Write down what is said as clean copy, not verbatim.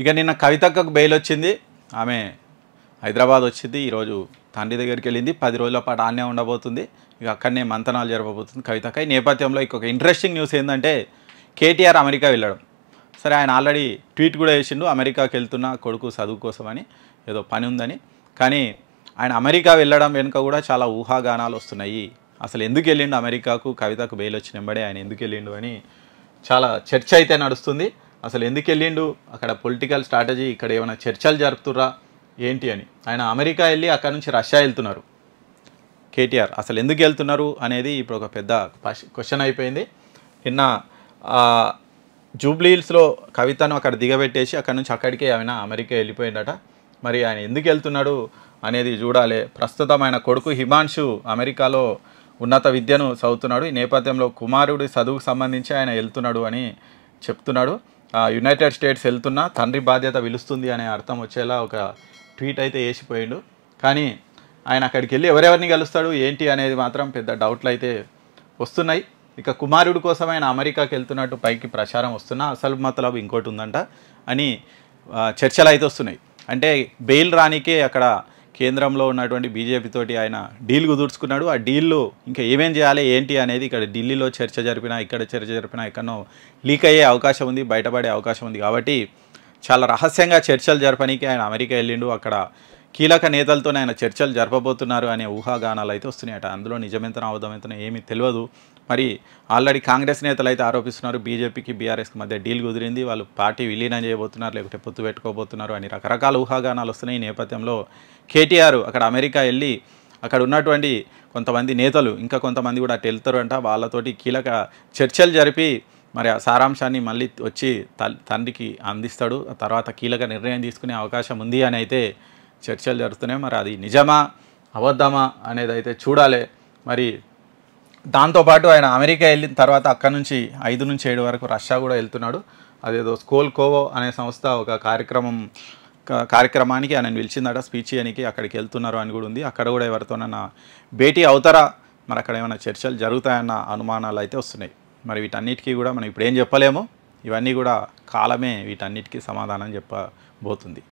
ఇక నిన్న కవితక్కకు బెయిల్ వచ్చింది. ఆమె హైదరాబాద్ వచ్చింది. ఈరోజు తండ్రి దగ్గరికి వెళ్ళింది. 10 రోజుల పాటు ఆన్నే ఉండబోతుంది. ఇక అక్కడనే మంతనాలు జరపబోతుంది కవితక్క. ఈ నేపథ్యంలో ఇంకొక ఇంట్రెస్టింగ్ న్యూస్ ఏంటంటే కేటీఆర్ అమెరికా వెళ్ళడం. సరే, ఆయన ఆల్రెడీ ట్వీట్ కూడా చేసిండు, అమెరికాకి వెళ్తున్న కొడుకు చదువు కోసమని, ఏదో పని ఉందని. కానీ ఆయన అమెరికా వెళ్ళడం వెనుక కూడా చాలా ఊహాగానాలు వస్తున్నాయి. అసలు ఎందుకు వెళ్ళిండు అమెరికాకు, కవితకు బెయిల్ వచ్చిన వెంబడే ఆయన ఎందుకు వెళ్ళిండు అని చాలా చర్చ అయితే నడుస్తుంది. అసలు ఎందుకు వెళ్ళిండు, అక్కడ పొలిటికల్ స్ట్రాటజీ, ఇక్కడ ఏమైనా చర్చలు జరుపుతుర్రా ఏంటి అని. ఆయన అమెరికా వెళ్ళి అక్కడ నుంచి రష్యా వెళ్తున్నారు కేటీఆర్. అసలు ఎందుకు వెళ్తున్నారు అనేది ఇప్పుడు ఒక పెద్ద క్వశ్చన్ అయిపోయింది. నిన్న జూబ్లీహిల్స్లో కవితను అక్కడ దిగబెట్టేసి అక్కడ నుంచి అక్కడికే ఆయన అమెరికా వెళ్ళిపోయిందట. మరి ఆయన ఎందుకు వెళ్తున్నాడు అనేది చూడాలి. ప్రస్తుతం ఆయన కొడుకు హిమాన్షు అమెరికాలో ఉన్నత విద్యను చదువుతున్నాడు. ఈ నేపథ్యంలో కుమారుడి చదువుకు సంబంధించి ఆయన వెళ్తున్నాడు అని చెప్తున్నాడు. యునైటెడ్ స్టేట్స్ వెళ్తున్నా తండ్రి బాధ్యత పిలుస్తుంది అనే అర్థం వచ్చేలా ఒక ట్వీట్ అయితే వేసిపోయిండు. కానీ ఆయన అక్కడికి వెళ్ళి ఎవరెవరిని కలుస్తాడు ఏంటి అనేది మాత్రం పెద్ద డౌట్లు అయితే వస్తున్నాయి. ఇక కుమారుడి కోసం ఆయన అమెరికాకి వెళ్తున్నట్టు పైకి ప్రచారం వస్తున్నా అసలు మతలబు ఇంకోటి ఉందంట అని చర్చలు అయితే వస్తున్నాయి. అంటే బెయిల్ రానికే అక్కడ కేంద్రంలో ఉన్నటువంటి బీజేపీ తోటి ఆయన డీల్ కుదుర్చుకున్నాడు. ఆ డీల్లో ఇంకా ఏమేం చేయాలి ఏంటి అనేది ఇక్కడ ఢిల్లీలో చర్చ జరిపినా, ఇక్కడ చర్చ జరిపినా ఎక్కడో లీక్ అయ్యే అవకాశం ఉంది, బయటపడే అవకాశం ఉంది. కాబట్టి చాలా రహస్యంగా చర్చలు జరపనీకి ఆయన అమెరికా వెళ్ళిండు. అక్కడ కీలక నేతలతోనే ఆయన చర్చలు జరపబోతున్నారు అనే ఊహాగానాలు అయితే వస్తున్నాయట. అందులో నిజమెంతనో అబద్ధమెంతనో ఏమీ తెలియదు. మరి ఆల్రెడీ కాంగ్రెస్ నేతలు అయితే ఆరోపిస్తున్నారు బీజేపీకి బీఆర్ఎస్కి మధ్య డీల్ కుదిరింది, వాళ్ళు పార్టీ విలీనం చేయబోతున్నారు, లేకపోతే పొత్తు పెట్టుకోబోతున్నారు అని రకరకాల ఊహాగానాలు వస్తున్నాయి. ఈ నేపథ్యంలో కేటీఆర్ అక్కడ అమెరికా వెళ్ళి అక్కడ ఉన్నటువంటి కొంతమంది నేతలు ఇంకా కొంతమంది కూడా అటు వెళ్తారంట, వాళ్ళతోటి కీలక చర్చలు జరిపి మరి ఆ సారాంశాన్ని మళ్ళీ వచ్చి తండ్రికి అందిస్తాడు. ఆ తర్వాత కీలక నిర్ణయం తీసుకునే అవకాశం ఉంది అని అయితే చర్చలు జరుగుతున్నాయి. మరి అది నిజమా అబద్ధమా అనేది అయితే చూడాలి. మరి దాంతోపాటు ఆయన అమెరికా వెళ్ళిన తర్వాత అక్కడ నుంచి 5 నుంచి 7 వరకు రష్యా కూడా వెళ్తున్నాడు. అదేదో స్కోల్కోవో అనే సంస్థ ఒక కార్యక్రమానికి ఆయన పిలిచిందట, స్పీచ్ చేయడానికి అక్కడికి వెళ్తున్నారు అని కూడా ఉంది. అక్కడ కూడా ఎవరితోనన్నా భేటీ అవుతారా, మరి అక్కడ ఏమైనా చర్చలు జరుగుతాయన్న అనుమానాలు అయితే వస్తున్నాయి. మరి వీటన్నిటికీ కూడా మనం ఇప్పుడు ఏం చెప్పలేము. ఇవన్నీ కూడా కాలమే వీటన్నిటికీ సమాధానం చెప్పబోతుంది.